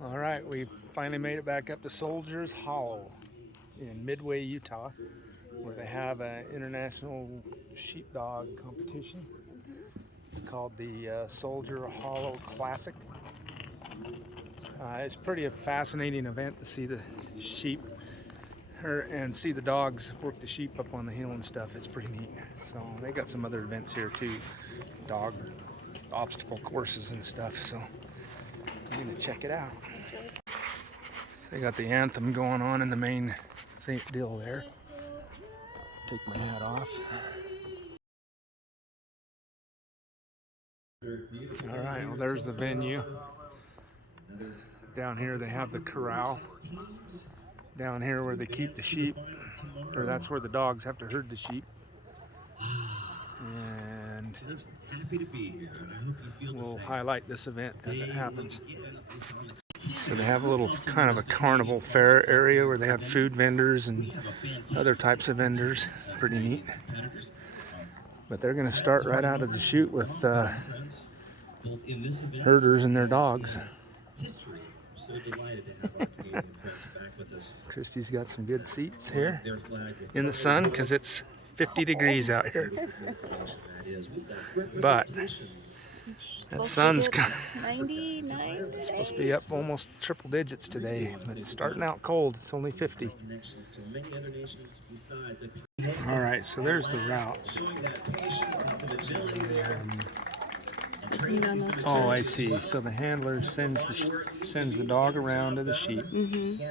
All right, we finally made it back up to Soldiers Hollow in Midway, Utah, where they have an international sheepdog competition. It's called the Soldierhollowclassic. It's pretty a fascinating event to see the sheep and see the dogs work the sheep up on the hill and stuff. It's pretty neat. So they got some other events here too, dog obstacle courses and stuff. So I'm gonna check it out. They got the anthem going on in the main deal there. Take my hat off. All right, well there's the venue. Down here they have the corral. Down here where they keep the sheep, or that's where the dogs have to herd the sheep. And we'll highlight this event as it happens. So they have a little kind of a carnival fair area where they have food vendors and other types of vendors. Pretty neat. But they're going to start right out of the chute with herders and their dogs. Christy's got some good seats here in the sun because it's 50 degrees out here. But that sun's 99 today. Supposed to be up almost triple digits today, but it's starting out cold. It's only 50. All right, so there's the route. Oh, I see. So the handler sends the dog around to the sheep.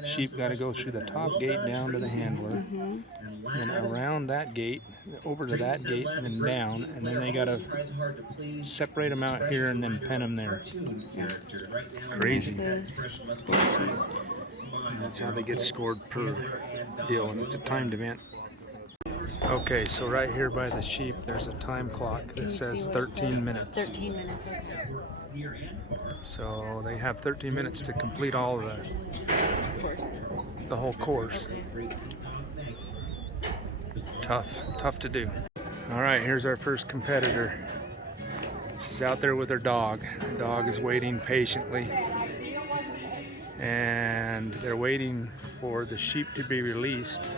Sheep got to go through the top gate down to the handler, then around that gate, over to that gate, and then down, and then they got to separate them out here and then pen them there. Crazy. That's how they get scored per deal, and it's a timed event. Okay, so right here by the sheep, there's a time clock that says 13 minutes. 13 minutes, okay. So they have 13 minutes to complete all of the whole course. Tough to do. All right, here's our first competitor. She's out there with her dog. The dog is waiting patiently. And they're waiting for the sheep to be released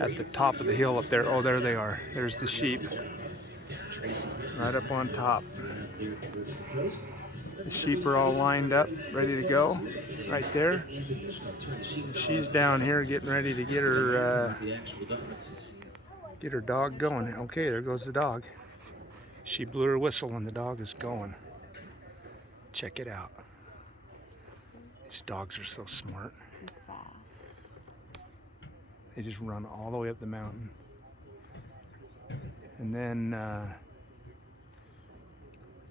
at the top of the hill up there. Oh, there they are. There's the sheep right up on top. The sheep are all lined up, ready to go right there. And she's down here getting ready to get her dog going. Okay, there goes the dog. She blew her whistle and the dog is going. Check it out. These dogs are so smart. They just run all the way up the mountain. And then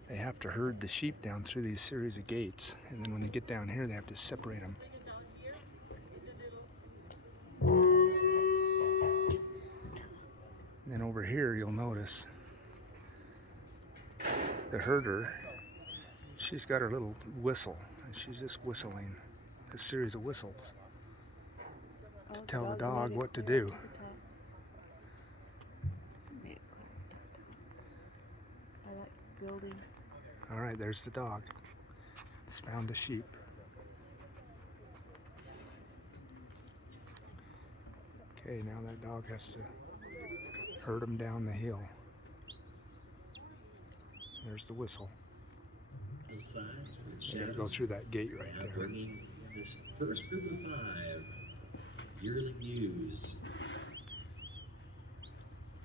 they have to herd the sheep down through these series of gates. And then when they get down here, they have to separate them. And then over here, you'll notice the herder, she's got her little whistle. And she's just whistling a series of whistles to tell the dog what to do. All right, there's the dog. It's found the sheep. Okay, now that dog has to herd them down the hill. There's the whistle. You gotta go through that gate right there. This first group of 5 yearling ewes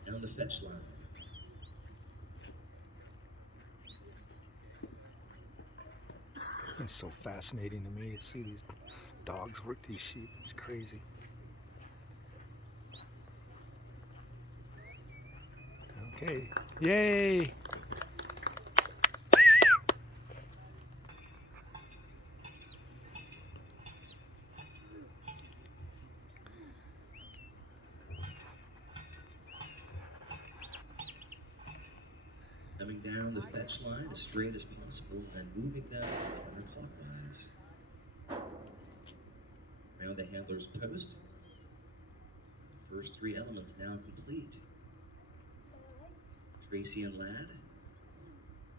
down the fetch line. It's so fascinating to me to see these dogs work these sheep. It's crazy. Okay, yay! Coming down the fetch line as straight as possible, and moving them counterclockwise. Around the handler's post. First 3 elements now complete. Tracy and Ladd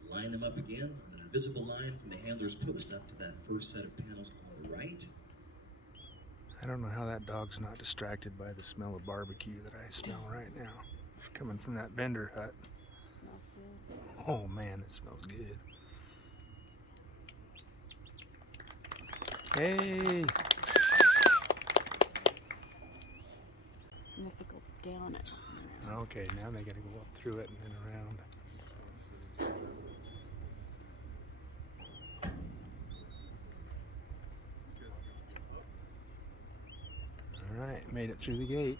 line them up again on visible line from the handler's post up to that first set of panels on the right. I don't know how that dog's not distracted by the smell of barbecue that I smell right now. Coming from that vendor hut. Smells good. Oh man, it smells good. Hey! You have to go down it. Okay, now they gotta go up through it and then around. Alright, made it through the gate.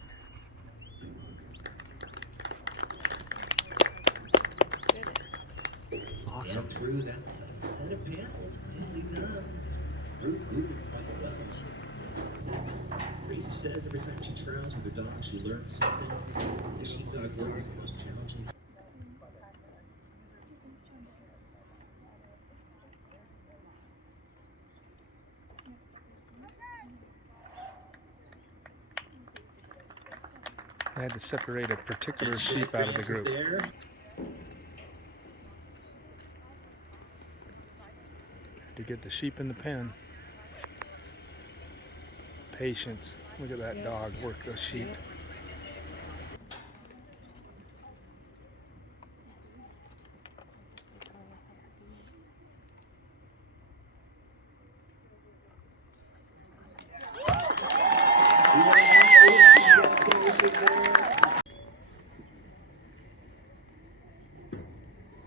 Awesome. And through that set of panels, neatly done. Through quite well. Gracie says every time she tries with her dog, she learns something. The sheepdog work is the most challenging. I had to separate a particular sheep out of the group. There. To get the sheep in the pen. Patience. Look at that dog work those sheep.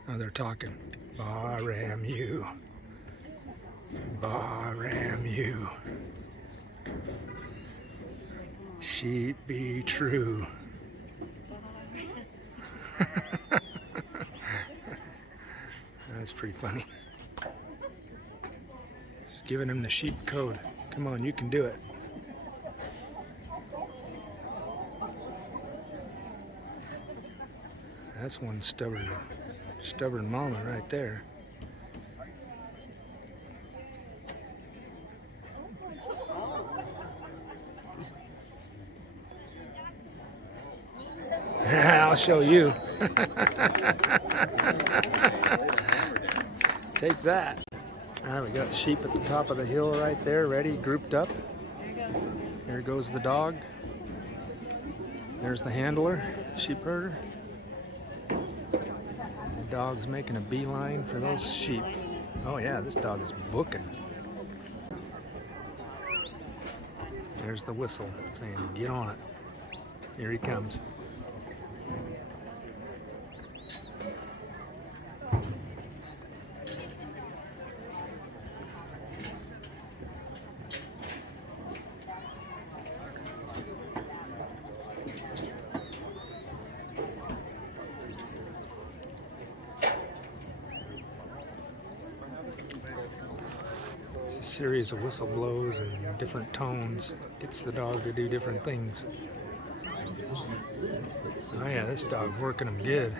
Now they're talking. Ram you. Ram you. Sheep be true. That's pretty funny. Just giving him the sheep code. Come on, you can do it. That's one stubborn mama right there. I'll show you. Take that. All right, we got sheep at the top of the hill right there, ready, grouped up. There goes the dog. There's the handler, sheep herder. The dog's making a beeline for those sheep. Oh yeah, this dog is booking. There's the whistle saying, get on it. Here he comes. Series of whistle blows and different tones gets the dog to do different things. Oh yeah, this dog's working him good.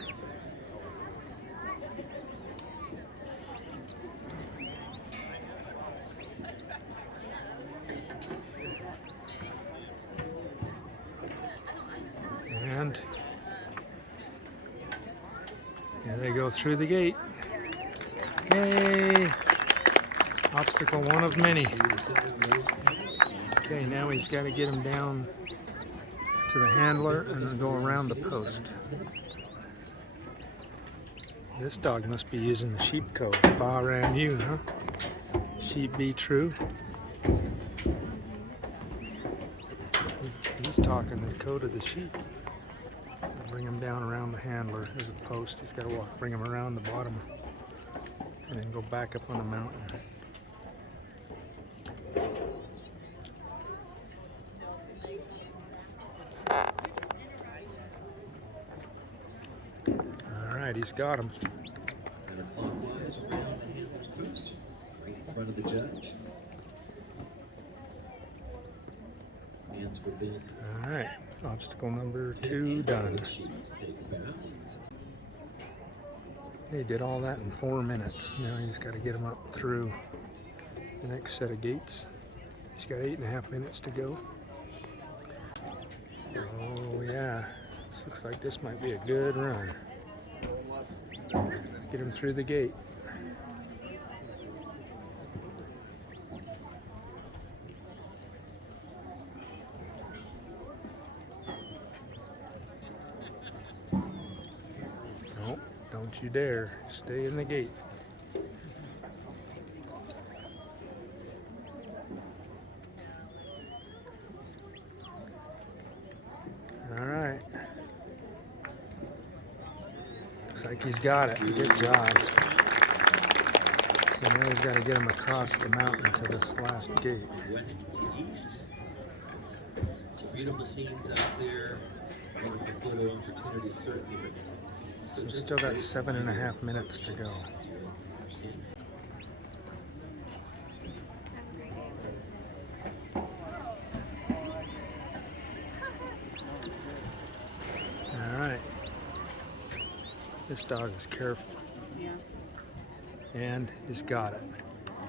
And here they go through the gate. Yay! Obstacle one of many. Okay, now he's got to get him down to the handler and then go around the post. This dog must be using the sheep code. Ram you, huh? Sheep be true. He's talking the code of the sheep. Bring him down around the handler. There's a post. He's got to bring him around the bottom and then go back up on the mountain. Alright, he's got him. Counterclockwise around the handler's post, right in front of the judge. Hands were built. Alright, obstacle number 2 done. He did all that in 4 minutes. Now he's got to get him up through the next set of gates. He's got 8.5 minutes to go. Oh yeah, this looks like this might be a good run. Get him through the gate. Don't you dare stay in the gate. All right. Looks like he's got it. Good job. And now he's got to get him across the mountain to this last gate. West to east. Beautiful scenes out there. Wonderful photo opportunities, certainly. So we've still got 7.5 minutes to go. All right. This dog is careful. Yeah. And he's got it.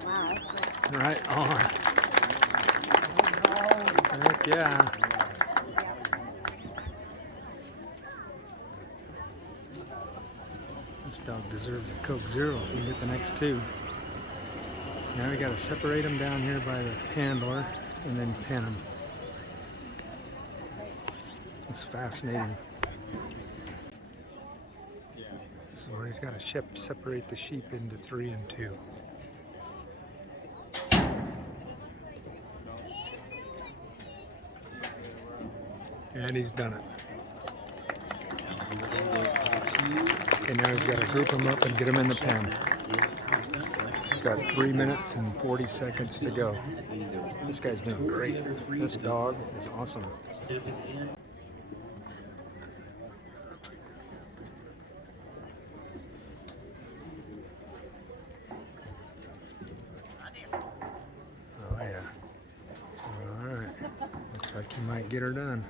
Wow, that's cool. Right on. Heck yeah. This dog deserves a Coke Zero if we can get the next two. So now we got to separate them down here by the handler and then pin them. It's fascinating. So he's got to separate the sheep into 3 and 2. And he's done it. And now he's got to group them up and get them in the pen. He's got 3 minutes and 40 seconds to go. This guy's doing great. This dog is awesome. Oh yeah. Alright. Looks like you might get her done.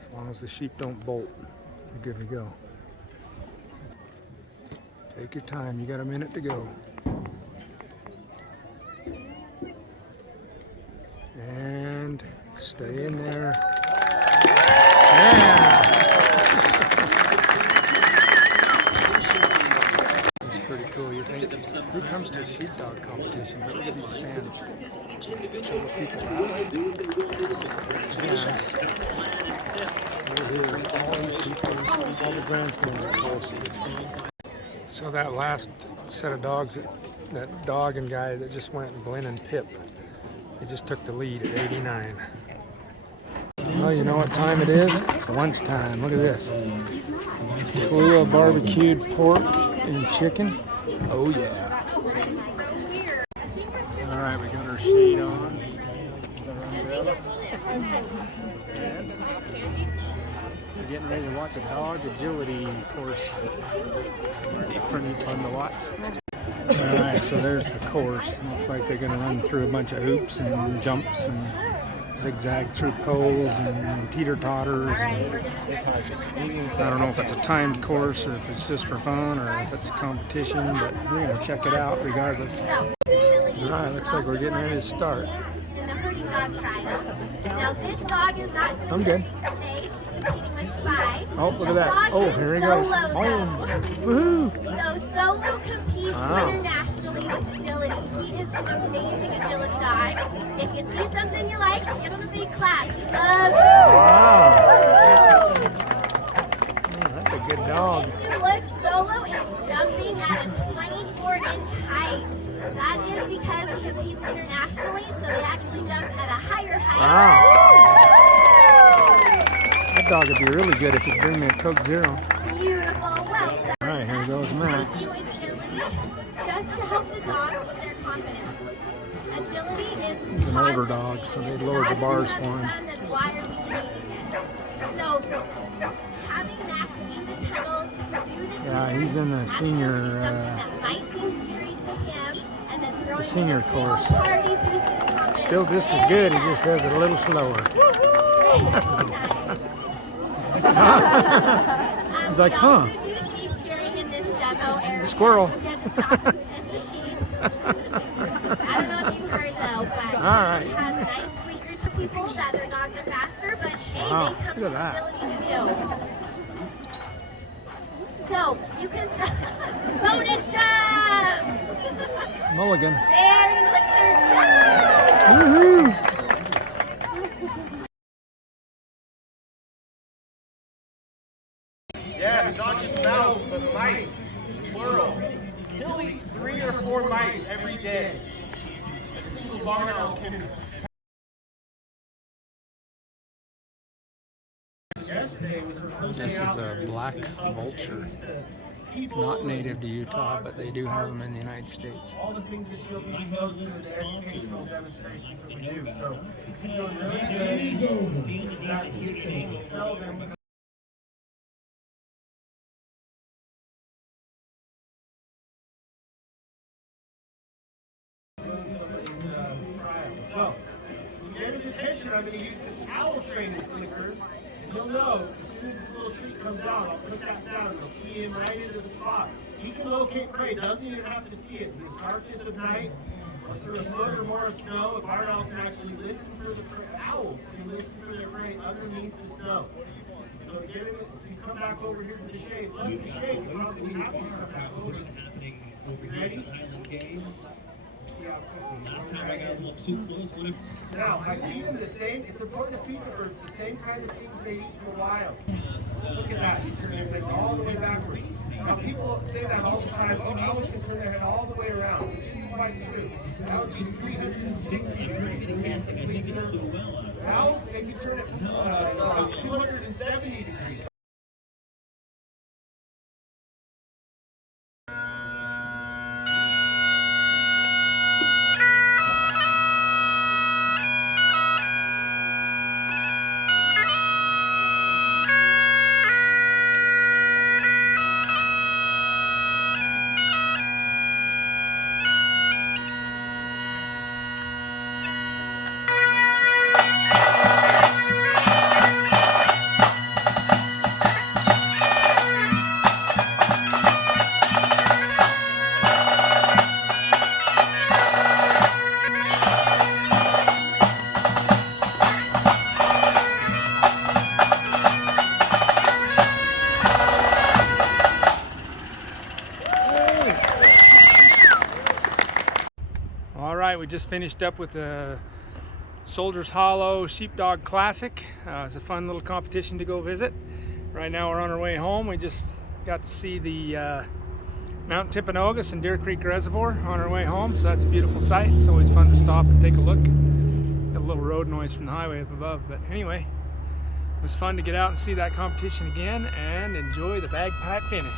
As long as the sheep don't bolt, you're good to go. Take your time, you got a minute to go. And stay in there. Yeah! That's pretty cool, you think? Who comes to a sheepdog competition? But look at these stands. Full of people out. Yeah. Over here, all these people, all the grandstands are full. So that last set of dogs, that dog and guy that just went, Glenn and Pip, they just took the lead at 89. Well, you know what time it is? It's lunchtime. Look at this. Kahlua barbecued pork and chicken. Oh yeah. All right, we got our shade on. And we're getting ready to watch a dog agility course. Pretty fun to watch. Alright, so there's the course. Looks like they're going to run through a bunch of hoops and jumps and zigzag through poles and teeter-totters. I don't know if it's a timed course or if it's just for fun or if it's a competition, but we're going to check it out regardless. Alright, looks like we're getting ready to start. In the herding dog trial. Now this dog is not I'm good. competing with 5. Oh, look at that. Oh, here he goes. Boom. Woohoo. So Solo competes internationally with agility. He is an amazing agility dog. If you see something you like, give him a big clap. He loves it. Wow. Oh, that's a good dog. If you look, Solo is jumping at a 24-inch height. That is because he competes internationally, so they actually jump at a higher height. Wow. That dog would be really good if you bring me a Coke Zero. Beautiful. Well done. All right, here goes Max. Agility, just to help the dogs with their confidence. Agility is He's an older dog, so they lowered the bars for him. That's why are we training it? So having Max do the tunnels, do the Yeah, he's in the senior, that might seem scary to him, and then throwing the senior in a course. little party boost his confidence. Still just as good, he just does it a little slower. He's like, huh? We also do sheep shearing in this demo area. Squirrel. So we have to stop and sniff the sheep. I don't know if you heard though, but All right. it has a nice squeaker to people that their dogs are faster, but hey, Wow, they come look with at that. agility too. So you can bonus jump. Mulligan. Very look at her. Woohoo! Yes, not just mouse, but mice, plural. He'll eat 3 or 4 mice every day. A single barn owl can. This is a black vulture. Not native to Utah, but they do have them in the United States. All the things that she'll be exposing are the educational demonstrations that we do. So, tell them. So, to get his attention, I'm going to use this owl training clicker. He'll know as soon as this little shriek comes out, I'll put that sound, it'll key him right into the spot. He can locate prey, doesn't even have to see it. In the darkness of night, or through a foot or more of snow, a barn owl can actually listen for the prey. Owls can listen for their prey underneath the snow. So get him to come back over here to the shade. Plus the shade, he'll probably be happy to come back over. Ready? Now, I feed them the same, it's important to feed the birds the same kind of things they eat in the wild. Look at that, he's turning everything all the way backwards. Now people say that all the time, oh, owls can turn their head all the way around. This is quite true. That would be 360 degrees. Owls, they can turn it about 270 degrees. We just finished up with the Soldier's Hollow Sheepdog Classic. It's a fun little competition to go visit. Right now we're on our way home. We just got to see the Mount Timpanogos and Deer Creek Reservoir on our way home, so that's a beautiful sight. It's always fun to stop and take a look. Got a little road noise from the highway up above, but anyway, it was fun to get out and see that competition again and enjoy the bagpipe finish.